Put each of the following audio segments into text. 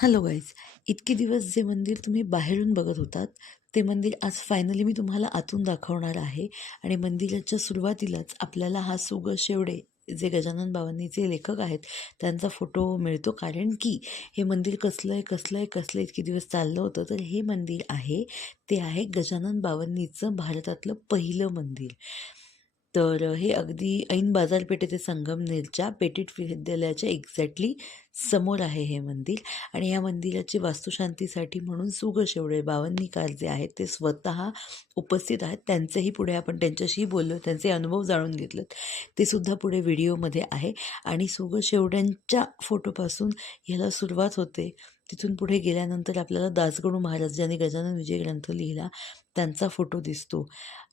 Hello guys. इतके दिवस जे मंदिर तुम्ही बाहेरून बघत होतात ते मंदिर आज फायनली मी तुम्हाला आतून दाखवणार आहे. आणि मंदिराच्या सुरुवातीलाच आपल्याला हा सु. ग. शेवडे जे गजानन बावन्नीचे लेखक आहेत त्यांचा फोटो मिळतो. कारण की हे मंदिर कसलं इतके दिवस चाललं होतं. तर हे मंदिर आहे ते आहे गजानन बावन्नीचं भारतातलं पहिलं मंदिर. तर हे अगदी ऐन बाजारपेठेत संगमनेरच्या पेटीट विद्यालयाच्या एक्झॅक्टली समोर आहे हे मंदिर. आणि या मंदिराची वास्तुशांतीसाठी म्हणून सु. ग. शेवडे बावन्नीकार जे आहेत ते स्वतः उपस्थित आहेत. त्यांचेही पुढे आपण त्यांच्याशीही बोललो, त्यांचे अनुभव जाणून घेतलेत, ते सुद्धा पुढे व्हिडिओमध्ये आहे. आणि सु. ग. शेवड्यांच्या फोटोपासून ह्याला सुरुवात होते. तिथून पुढे गेल्यानंतर आपल्याला दासगणू महाराज ज्यांनी गजानन विजय ग्रंथ लिहिला त्यांचा फोटो दिसतो.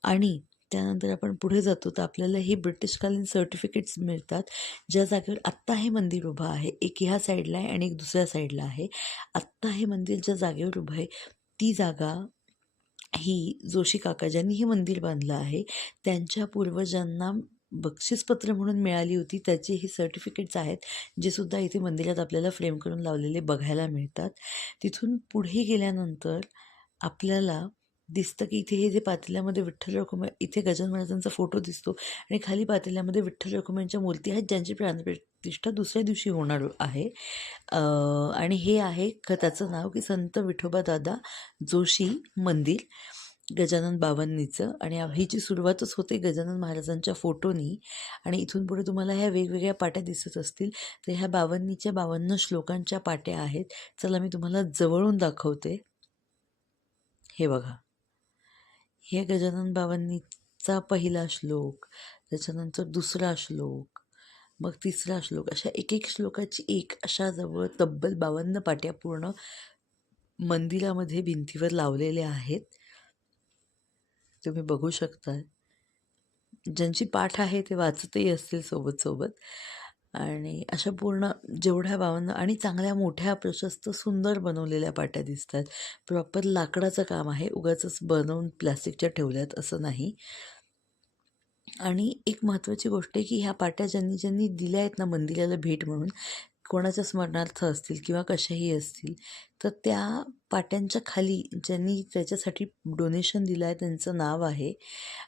आणि त्यानंतर आपण पुढे जातो तर आपल्याला हे ब्रिटिशकालीन सर्टिफिकेट्स मिळतात. ज्या जागेवर आत्ता हे मंदिर उभं आहे, एक ह्या साईडला आहे आणि एक दुसऱ्या साईडला आहे. आत्ता हे मंदिर ज्या जागेवर उभं आहे ती जागा ही जोशी काका ज्यांनी हे मंदिर बांधलं आहे त्यांच्या पूर्वजांना बक्षीसपत्र म्हणून मिळाली होती. त्याचे हे सर्टिफिकेट्स आहेत जे सुद्धा इथे मंदिरात आपल्याला फ्रेम करून लावलेले बघायला मिळतात. तिथून पुढे गेल्यानंतर आपल्याला दिसतं की इथे हे जे पातेल्यामध्ये विठ्ठल रखुमाई, इथे गजानन महाराजांचा फोटो दिसतो आणि खाली पातेल्यामध्ये विठ्ठल रखुमाईंच्या मूर्ती आहेत ज्यांची प्राणप्रतिष्ठा दुसऱ्या दिवशी होणार आहे. आणि हे आहे त्याचं नाव की संत विठोबा दादा जोशी मंदिर गजानन बावन्नीचं. आणि हिची सुरुवातच होते गजानन महाराजांच्या फोटोनी. आणि इथून पुढे तुम्हाला ह्या वेगवेगळ्या पाट्या दिसत असतील तर ह्या बावन्नीच्या 52 श्लोकांच्या पाट्या आहेत. चला मी तुम्हाला जवळून दाखवते. हे बघा, हे गजानन बावन्नीचा पहिला श्लोक, त्याच्यानंतर दुसरा श्लोक, मग तिसरा श्लोक, अशा एक एक श्लोकाची एक अशा जवळ तब्बल 52 पाट्या पूर्ण मंदिरामध्ये भिंतीवर लावलेल्या आहेत. तुम्ही बघू शकता. ज्यांची पाठ आहे ते वाचतही असतील सोबत सोबत. आणि अशा पूर्ण जेवढ्या 52 आणि चांगल्या मोठ्या प्रशस्त सुंदर बनवलेल्या पाट्या दिसतात. प्रॉपर लाकडाचं काम आहे, उगाचच बनवून प्लास्टिकच्या ठेवल्यात असं नाही. आणि एक महत्त्वाची गोष्ट आहे की ह्या पाट्या ज्यांनी ज्यांनी दिल्या आहेत ना मंदिराला भेट म्हणून, कोणाच्या स्मरणार्थ असतील किंवा कशाही असतील, तर त्या पाट्यांच्या खाली ज्यांनी त्याच्यासाठी डोनेशन दिलं आहे त्यांचं नाव आहे.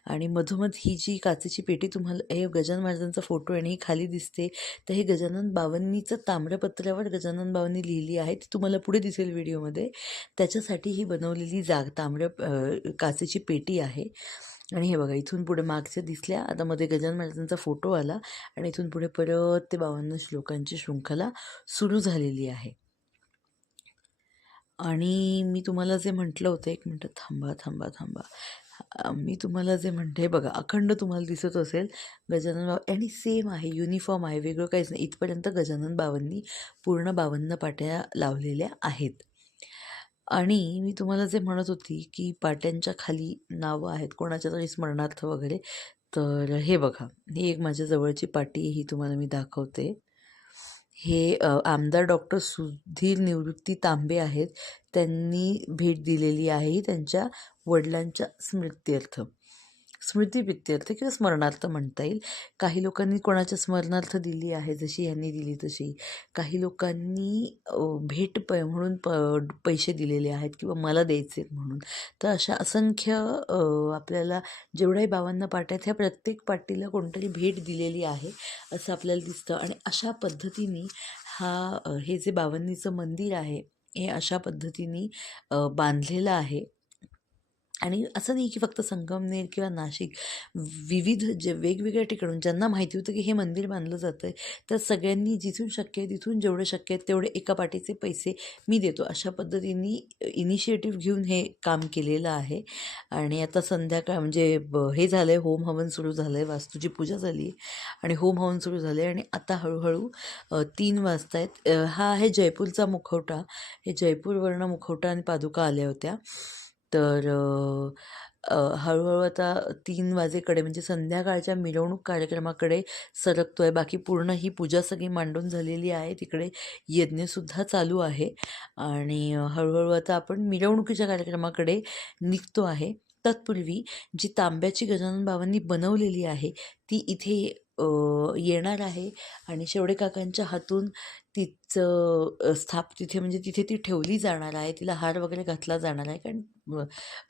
आणि मधोमध ही जी काचेची पेटी तुम्हाला, हे गजानन महाराजांचा फोटो आणि ही खाली दिसते तर हे गजानन बावन्नीचं ताम्रपत्रावर गजानन बावन्नी लिहिली आहे, ती तुम्हाला पुढे दिसेल व्हिडिओमध्ये. त्याच्यासाठी ही बनवलेली काचेची पेटी आहे. आणि हे बघा, इथून पुढे मागच्या दिसल्या, आता मध्ये गजानन महाराजांचा फोटो आला आणि इथून पुढे परत ते 52 श्लोकांची शृंखला सुरू झालेली आहे. आणि मी तुम्हाला जे म्हटलं होतं, एक मिनटं थांबा थांबा थांबा, मी तुम्हाला जे म्हणते बघा, अखंड तुम्हाला दिसत असेल गजानन आणि सेम आहे, युनिफॉर्म आहे, वेगळं काहीच नाही. इथपर्यंत गजानन बावन्नी पूर्ण 52 पाट्या लावलेल्या आहेत. आणि मी तुम्हाला जे म्हणत होती की पाट्यांच्या खाली नावं आहेत कोणाच्या तरी स्मरणार्थ वगैरे, तर हे बघा, ही एक माझ्या जवळची पाटी ही तुम्हाला मी दाखवते. हे आमदार डॉक्टर सुधीर निवृत्ती तांबे आहेत, त्यांनी भेट दिलेली आहे ही त्यांच्या वडिलांच्या स्मृतिप्रित्यर्थ किंवा स्मरणार्थ म्हणता येईल. काही लोकांनी कोणाच्या स्मरणार्थ दिली आहे, जशी यांनी दिली तशी. काही लोकांनी भेट म्हणून पैसे दिलेले आहेत किंवा मला द्यायचे म्हणून. तर अशा असंख्य आपल्याला जेवढ्याही 52 पाट्या आहेत ह्या प्रत्येक पाटीला कोणतरी भेट दिलेली आहे असं आपल्याला दिसतं. आणि अशा पद्धतीने हे जे बावन्नीचं मंदिर आहे हे अशा पद्धतीने बांधलेलं आहे. आणि असं नाही की फक्त संगमनेर किंवा नाशिक, विविध जे वेगवेगळ्या ठिकाणून ज्यांना माहिती होतं की हे मंदिर बांधलं जातं आहे तर सगळ्यांनी जिथून शक्य आहे तिथून जेवढे शक्य आहेत तेवढे एका पाटीचे पैसे मी देतो अशा पद्धतीने इनिशिएटिव्ह घेऊन हे काम केलेलं आहे. आणि आता संध्याकाळ म्हणजे हे झालं आहे, होम हवन सुरू झालं आहे, वास्तूची पूजा झाली आणि होम हवन सुरू झालं आहे. आणि आता हळूहळू 3 वाजता आहेत. हा आहे जयपूरचा मुखवटा. हे जयपूरवरनं मुखवटा आणि पादुका आल्या होत्या. तर हळूहळू आता 3 वाजेकडे म्हणजे संध्याकाळच्या मिरवणूक कार्यक्रमाकडे सरकतो आहे. बाकी पूर्ण ही पूजा सगळी मांडून झालेली आहे. तिकडे यज्ञसुद्धा चालू आहे आणि हळूहळू आता आपण मिरवणुकीच्या कार्यक्रमाकडे निघतो आहे. तत्पूर्वी जी तांब्याची गजानन बाबांनी बनवलेली आहे ती इथे येणार आहे आणि शेवडे काकांच्या हातून तिचं तिथे म्हणजे तिथे ती ठेवली जाणार आहे. तिला हार वगैरे घातला जाणार आहे, कारण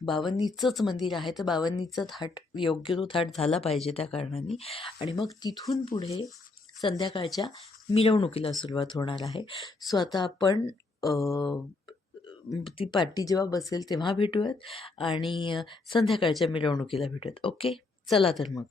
बावन्नीचंच मंदिर आहे, तर बावन्नीचा थाट योग्य तो थाट झाला पाहिजे त्या कारणाने. आणि मग तिथून पुढे संध्याकाळच्या मिरवणुकीला सुरुवात होणार आहे. सो आता आपण ती पार्टी जेव्हा बसेल तेव्हा भेटूयात आणि संध्याकाळच्या मिरवणुकीला भेटूयात. ओके, चला तर मग.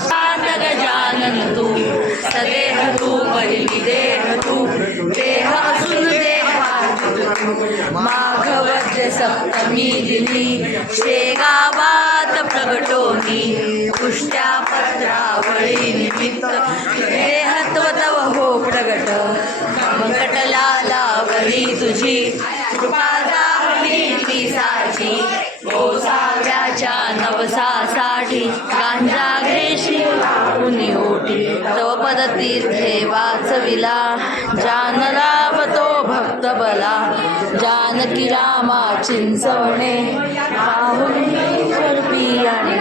गजानन तू सदेह तू पहिली देह तू देह असून देहा माघवद्य सप्तमी दिनी शेगावात प्रगटोनी पुष्ट्या पत्रावळी निमित्त देहत्व तव हो प्रगट मंगटलालावरी तुझी कृपा जाहली ती साची ओसाव्याच्या नवसासाठी गांजा घेशी उनी ओटी तव पद तीर्थे वाचविला जानराव तो भक्त बला जानकी रामा चिंचवणे पाहुन पियाणे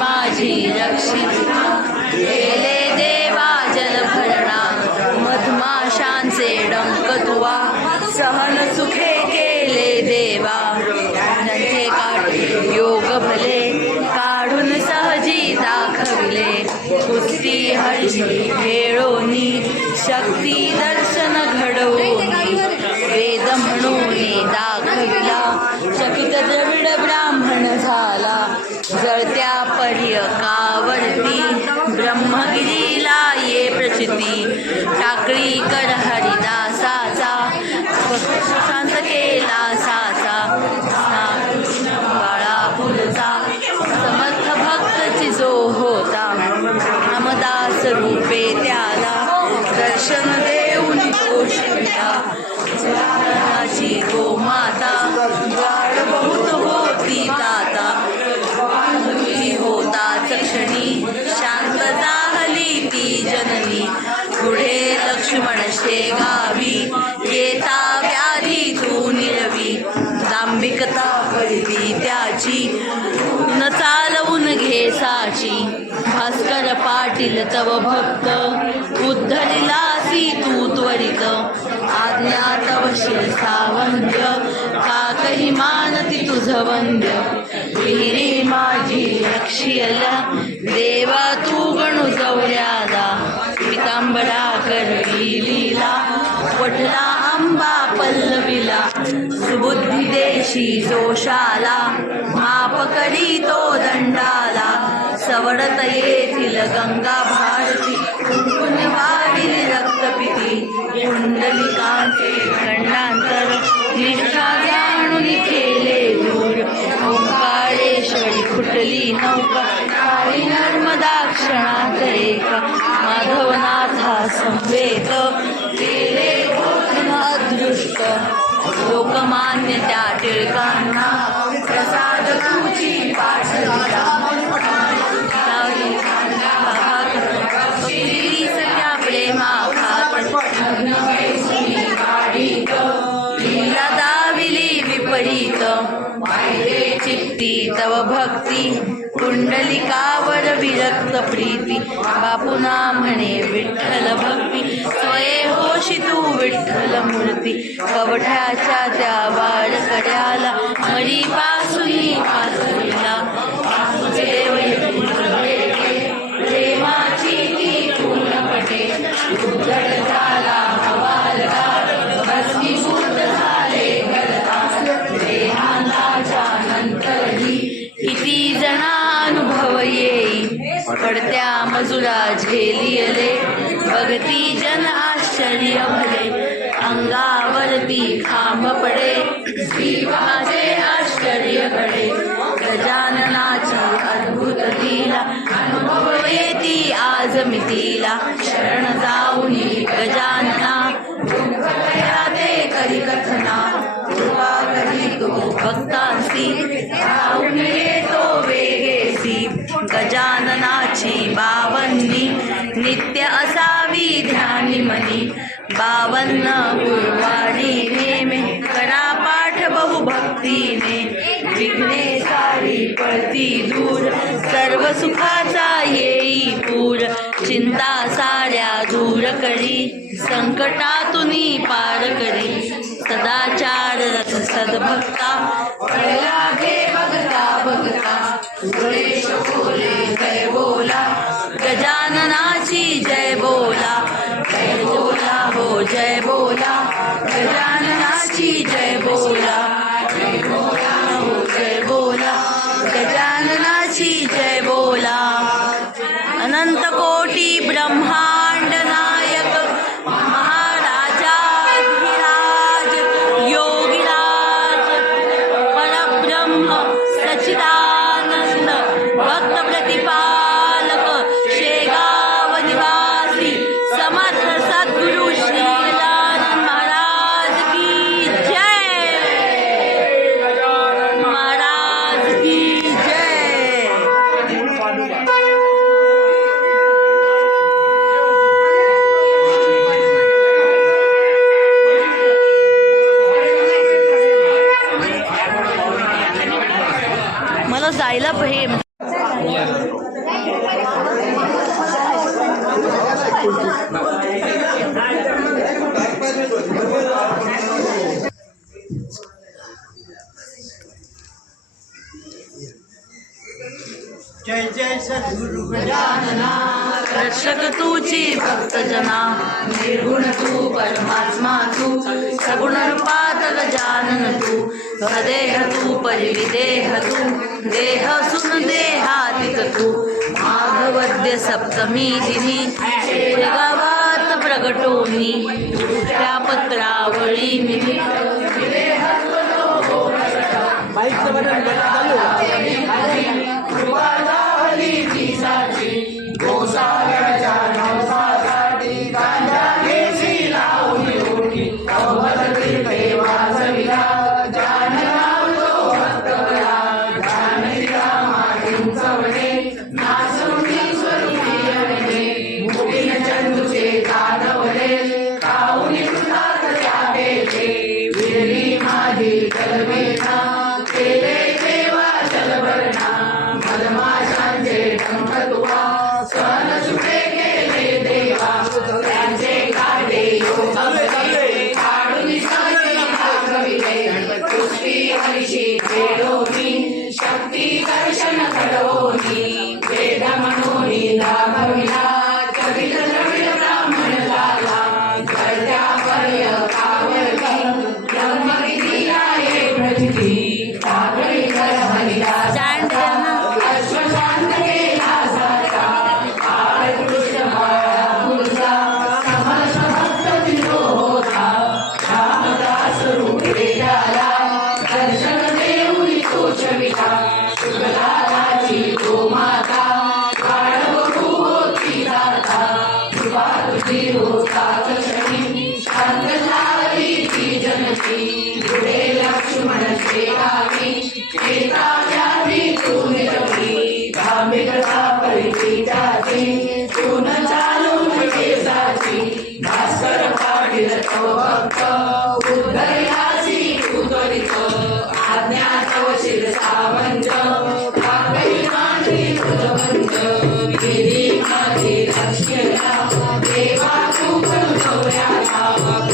माझी रक्षित गेले देवा जलभरणा मधमाशांचे डंक तुवा सहन सुखे केले देवा ज्ञानाचे काटे योग भले काढून सहजी दाखविले कुस्ती हळशी खेळोनी शक्ती दर्शन घडवोनी वेद म्हणून दाखविला चकित द्रविड ब्राह्मण झाला जळत्या पर्यकावरती ब्रह्मगिरीला ये प्रचिती टाकळीकर हरिदासाचा शांत केला साचा बाळापूरचा समर्थ भक्तची जो होता रामदास रूपे त्याला दर्शन देऊन तो शिविला गोमाता गाढ बहुत होती ताता होताच क्षणी शांत झाली ती जननी पुढे लक्ष्मण शेगावी येता व्याधी तू निरवी दांभिकता पहिली त्याची न चालवून घे साची भास्कर पाटील तव भक्त उद्धरिलासी तू त्वरित आज्ञा तव शिरसावंद्य काकही मानती तुझ वंद्य विहिरी माझी रक्षियला देवा तू गणू गौऱ्याला पितांबरा करवी लीला वठला आंबा पल्लविला सुबुद्धी देशी जोशाला माप करी तो दंडाला सवडत येथील गंगा भारती कुंकुन वाढील रक्तपिती कुंडलिकांचे खंडांतर निष्ठा जाणून केले दूर ओंकारेश्वरी फुटली नौका काळी नर्मदा क्षणात एक माधवनाथा संवेद केले अदृष्ट लोकमान्य त्या टिळकांना प्रसाद तुझी पाठविला सगळ्या प्रेमा लीला दाविली विपरीत चित्ती तव भक्ती कुंडलिकावर विरक्त प्रीती बापुना म्हणे विठ्ठल भक्ती स्वये होशी तू विठ्ठल मूर्ती कवठ्याच्या त्या वाडकड्याला मरी पासुनी पासुनीला प्रेमाची ती पूर्णपटे उद्धट झाला हवालदार भस्मीभूत झाले देहांताच्या नंतरही किती जणा अनुभव येई पडत्या मजुरा झेलियले भगती जन आश्चर्य भले अंगावरती खांब पडे माझे आश्चर्य घडे गजाननाची अद्भुत लीला अनुभव येती आज मितीला शरण जाऊनी गजानना ते करी कथना कृपा करी तो भक्तांसी जाऊन येतो वेगेसी गजाननाची बावन्नी नित्य असावी ध्यानी मनी 52 गुरुवारी नेमे हातीने, विघ्ने सारी पळती दूर, सर्व सुखाचा येई पूर, चिंता साऱ्या दूर करी, संकटातुनी पार करी, सदाचार रथ सद्भक्ता, लागे बघता बघता, गणेश बोले जय बोला, गजाननाची जय बोला, जय बोला हो जय बोला, गजाननाची जय बोला, जय बोला हो जय बोला, गजाननाची जय बोला. अनंत कोटी ब्रह्मांड नायक महाराजाधिराज योगीराज परब्रह्म सच्चिदानंद भक्त प्रतिपालक शेगाव निवासी समर्थ सद्गुरु श्री गजानन महाराज की जय, महाराज की जय. मला जायला हे जय जय सद्गुरु गजानना, रक्षक तूची भक्तजना, निर्गुण तू परमात्मा तू, सगुण रूपात गजानन तू, स्वदेह तू परिविदेह तू, देह सुन देहातीत तू, माघवद्य सप्तमी दिनी शेगावात प्रगटोनी, त्या पत्रावळी मिली बाईकचं बटन चालू गोसाव्याच्या नवसासाठी गांजा घेसी लावली ओठी, अवधती देवा सविला जाननावतो भक्तवया, जानकीला मागीन चवणे नासुनी स्वरूपी अणे, मुखीन चंदूचे दादवले काऊनी तुझात त्यागेचे, विरली माझी जलवेना केले देवा जलभरणा, मधमाशांचे पंख तुवा सन सुटे केले देवा, त्यांचे काढे योग काढून पुष्टी हरिशी खेळोनी, शक्ती दर्शन घडवोनी, वेद मनोनी दाखविला, कवित द्रविड ब्राह्मण झाला, जळत्या पर्य कावरती ब्रह्मविधी आहे प्रचिती, काकडी कर हरिला अश्वशांत केला साचा, काळकृष्ण पुरुषा समर्थ भक्त विनो होता, रामदास रूपे झाला, दर्शन देऊनी तोचविला, शुभलालाची तो माता, काळव होती दाता, कृपा तुझी होता क्षणी, शांत झाली ती जनती, पुढे लक्ष्मण शेगावी, एका व्याधी तू निरवली, धार्मिकता परिचिताची, तून चालून केसाची, भास्कर पाटील तो भक्त, उद्धर्याची तू त्वरित, आज्ञा तवशील सावंत, काकडी माझी तुझवंत, गेली माझी लक्ष्मीला, देवा तू करुणवऱ्याला,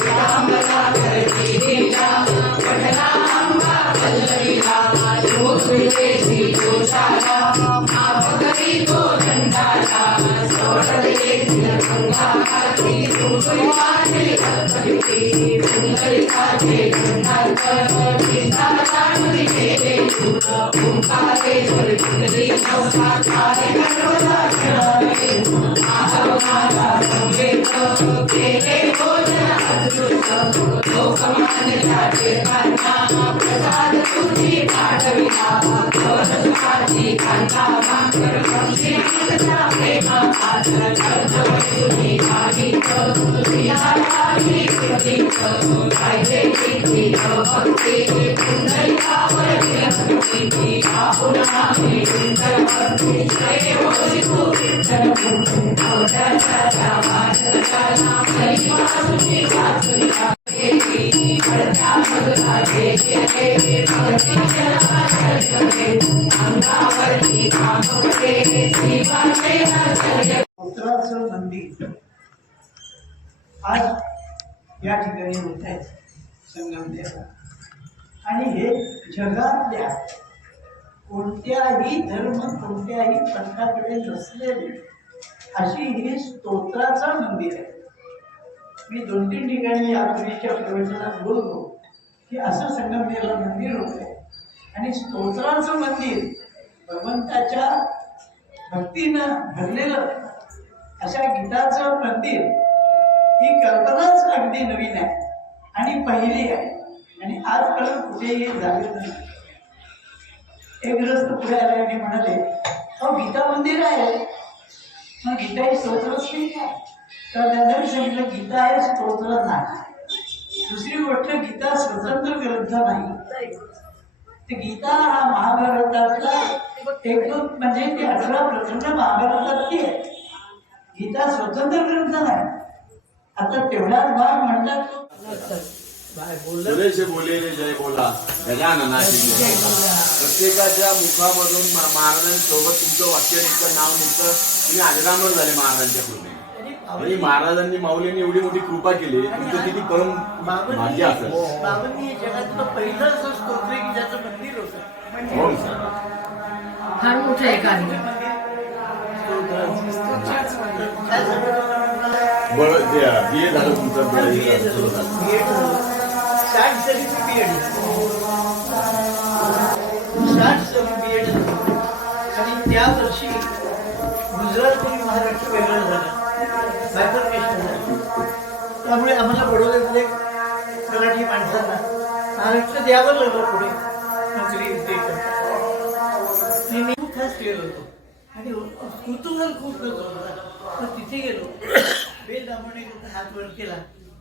रामला करती दिला, पटला आंबा पल्लवीला, विदेशी दोषाला, माफ करी तो दंडाला, सोडले गंगाची वाचली भक्ती, पुंडलिकाचे गंधार्थ, चिंता जाणून केले तुझ, ओंकारेश्वर पुंडली नवसा, काळे गणवता क्षणावे, माधव माझा संवेद, केले भोजन अद्भुत, लोकमान्य झाले कांना, प्रसाद तुझी पाठविला, सुखाची कांदा माकर, भक्ती प्रेमा पात्र, तुझी भाविक, विहाराची प्रतीक, पाहिजे किती भक्ती, पुंडलिकावर विरक्ती, आपुना मी सुंदर भक्ती, जय होई तू विठ्ठल, अवताराच्या वाचनाला, महिमा तुझी वाचुला, देवी पडत्या उत्तराचं मंदिर आज या ठिकाणी होत आहे संगमनेरला. आणि हे जगातल्या कोणत्याही धर्म कोणत्याही पंथाकडे नसलेले अशी ही स्तोत्राचं मंदिर आहे. मी 2-3 ठिकाणी यापूर्वीच्या प्रवचनात बोलतो की असं संगमनेरला मंदिर होत आहे. आणि स्तोत्राचं मंदिर भगवंताच्या भक्तीनं भरलेलं अशा गीताचं मंदिर ही कल्पनाच अगदी नवीन आहे आणि पहिली आहे आणि आजपर्यंत कुठेही झालेलं नाही. एक गृहस्थ पुढे आले आणि म्हणाले, अहो गीता मंदिर आहे, मग गीता ही स्तोत्रच नाही का? तर त्यांना सांगितलं, गीता आहे स्तोत्र नाही. दुसरी गोष्ट, गीता स्वतंत्र ग्रंथ नाही. ते गीता हा महाभारतातला एकदम म्हणजे ते 18 प्रकरण महाभारतातली आहे. गीता स्वतंत्र ग्रंथ नाही. आता तेवढाच भाग म्हणतात सुरेश बोले रे जय बोला गजाननाची जय. प्रत्येकाच्या मुखामधून महाराजांसोबत तुमचं वाक्य निघतं, नाव निघतं. तुम्ही अजरामर झाले महाराजांच्या कृपेने. आणि महाराजांनी माऊलींनी एवढी मोठी कृपा केली, तुमचं किती परम भाग्य असेल. बाबांनी हे जगातलं पहिलं असं स्तोत्र की ज्याचं मंदिर होतं. हो सर. फार मोठं आहे कार्य. बरं BA झालं तुमचं. आणि त्या वर्षी गुजरात आणि महाराष्ट्र वेगळं झालं, बायफर्केशन झालं. त्यामुळे आम्हाला बडोद्यातले मराठी माणसांना महाराष्ट्र द्यावं लागलं पुढे नोकरी देत. मी खूप खास केलं होतो आणि कुतूहल खूप होता. तर तिथे गेलो, बेल दामणे हात वर केला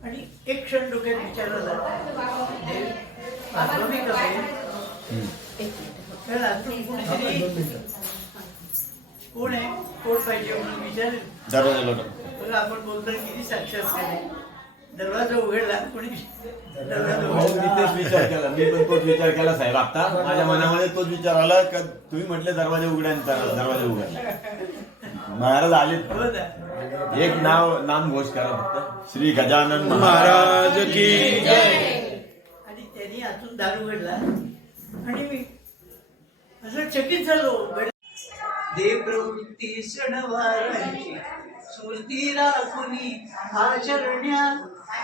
आणि एक क्षण डोक्यात विचार आला, वाचलो मी कसं कोण आहे, कोण पाहिजे म्हणून विचार. बघा आपण बोलतो किती साक्षात केले. दरवाजा उघडला, कोणी मी तेच विचार केला. मी पण तोच विचार केला साहेब. आता माझ्या मनामध्ये तोच विचार आला का तुम्ही म्हटले दरवाजे उघड्या, दरवाजे उघडला. महाराज आले. एक नाम घोष करा फक्त, श्री गजानन महाराज की जय. आणि त्यांनी आतून दार उघडला आणि मी असं चकित झालो. देव प्रवृत्ती सणवारांची स्मृती राखुनी आचरण्या,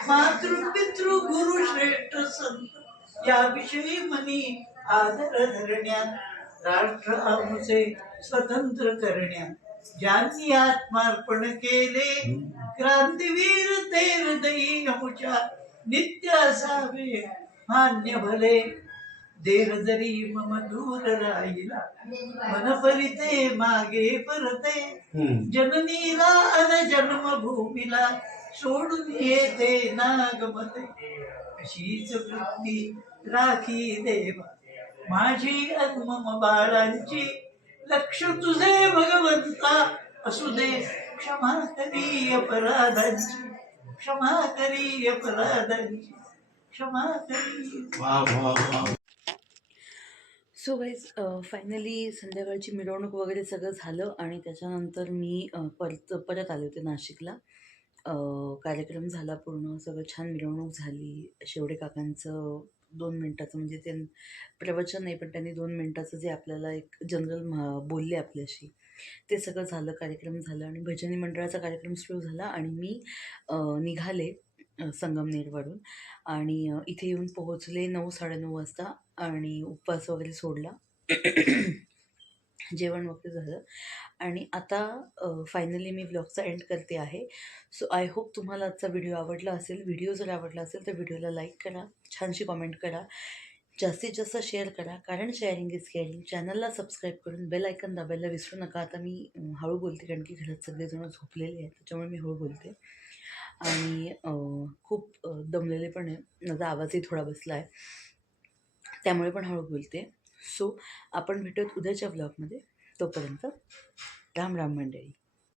मातृपितृ गुरु श्रेष्ठ संत याविषयी मनी आदर धरण्या, राष्ट्र आमचे स्वतंत्र करण्या, ज्यांनी आत्मार्पण केले क्रांतीवीर ते हृदयी अमुच्या, नित्य असावे मान्य भले, देर जरी मम दूर राहिला, मन परिते मागे परते, जननीला अन जन्मभूमीला सोडून येते नागमते, अशीच वृत्ती राखी देवा माझी अन मम बाळांची, लक्ष तुझे भगवंता असू दे, क्षमा करी अपराधांची, क्षमा करी अपराधांची, क्षमा करी. सो गाईज फायनली संध्याकाळची मिरवणूक वगैरे सगळं झालं आणि त्याच्यानंतर मी परत आले होते नाशिकला. कार्यक्रम झाला पूर्ण, सगळं छान मिरवणूक झाली. शेवडे काकांचं 2 मिनटाचं म्हणजे ते प्रवचन नाही, पण त्यांनी 2 मिनटाचं जे आपल्याला एक जनरल बोलले आपल्याशी, ते सगळं झालं. कार्यक्रम झाला आणि भजनी मंडळाचा कार्यक्रम सुरू झाला आणि मी निघाले संगमनेरवरून आणि इथे येऊन पोहोचले 9-9:30 वाजता आणि उपवास वगैरे सोडला. जेवण वगैरे झालं आणि आता फायनली मी व्लॉगचा एंड करते आहे. सो आय होप तुम्हाला आजचा व्हिडिओ आवडला असेल. व्हिडिओ जर आवडला असेल तर व्हिडिओला लाईक करा, छानशी कॉमेंट करा, जास्तीत जास्त शेअर करा, कारण शेअरिंग इज केअरिंग. चॅनलला सबस्क्राईब करून बेल आयकन दाबायला विसरू नका. आता मी हळू बोलते कारण की घरात सगळेजण झोपलेले आहेत, त्याच्यामुळे मी हळू बोलते आणि खूप दमलेले पण आहे. माझा आवाजही थोडा बसला आहे, त्यामुळे पण हळू बोलते. सो आपण भेटूयात उद्याच्या व्लॉगमध्ये. तोपर्यंत राम राम मंडळी.